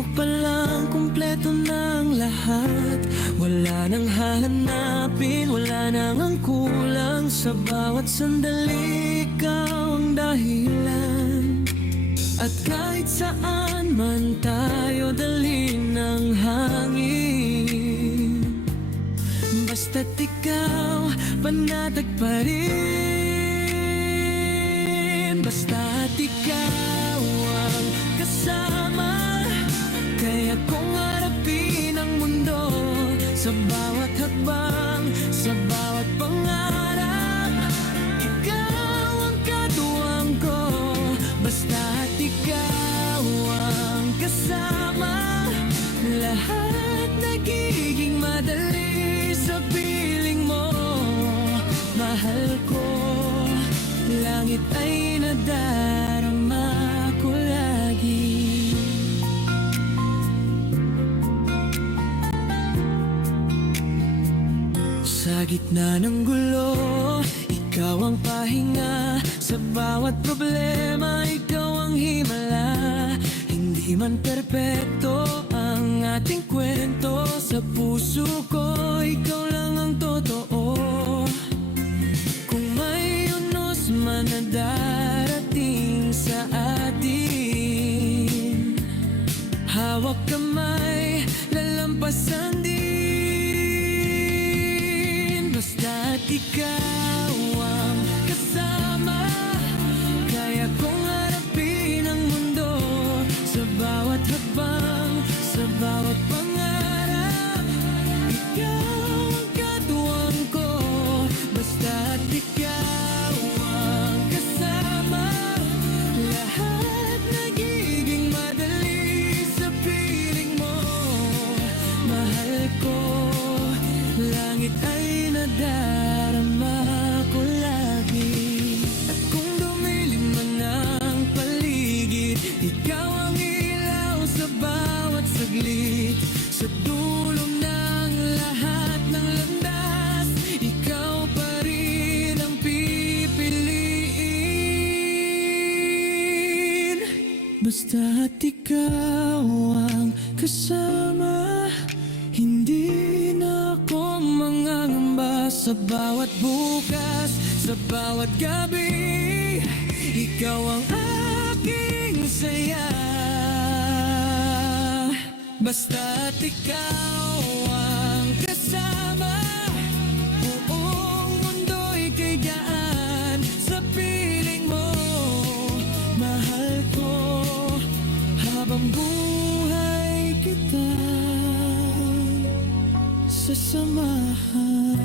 mo palang kumpleto ng lahat. Wala nang hahanapin, wala nang ang kulang. Sa bawat sandali, ikaw ang dahilan. At kahit saan man tayo dalhin ng hangin, basta't ikaw, panatag pa rin. Basta't ikaw ang kasama, kaya kong harapin ang mundo. Sa bawat hakbang, sa bawat pangarap, ikaw ang katuwang ko. Basta't ikaw ang kasama, lahat nagiging madali sa piling mo. Mahal ko, langit ay nadarama ko lagi. Sa gitna ng gulo, ikaw ang pahinga. Sa bawat problema, ikaw ang himala. Hindi man perpekto ang ating kwento, sa puso ko, ikaw lang ang totoo. Kung may unos man na darating sa atin, hawak kamay, lalampasan din. Basta't ikaw ang kasama, kaya kong harapin ang mundo. Sa bawat hakbang, sa bawat pangarap, ikaw ang katuwang ko. Basta't ikaw ang kasama, lahat nagiging madali sa piling mo. Mahal ko, langit ay nadarama ko lagi. At kung dumilim man ang paligid, ikaw ang ilaw sa bawat saglit. Sa dulo ng lahat ng landas, ikaw pa rin ang pipiliin. Basta't ikaw ang kasama, hindi na ako mangangamba. Sa bawat bukas, sa bawat gabi, ikaw ang aking saya. Basta't ikaw ang kasama, buong mundo'y kayaan sa piling mo. Mahal ko, habang buhay kita sasamahan.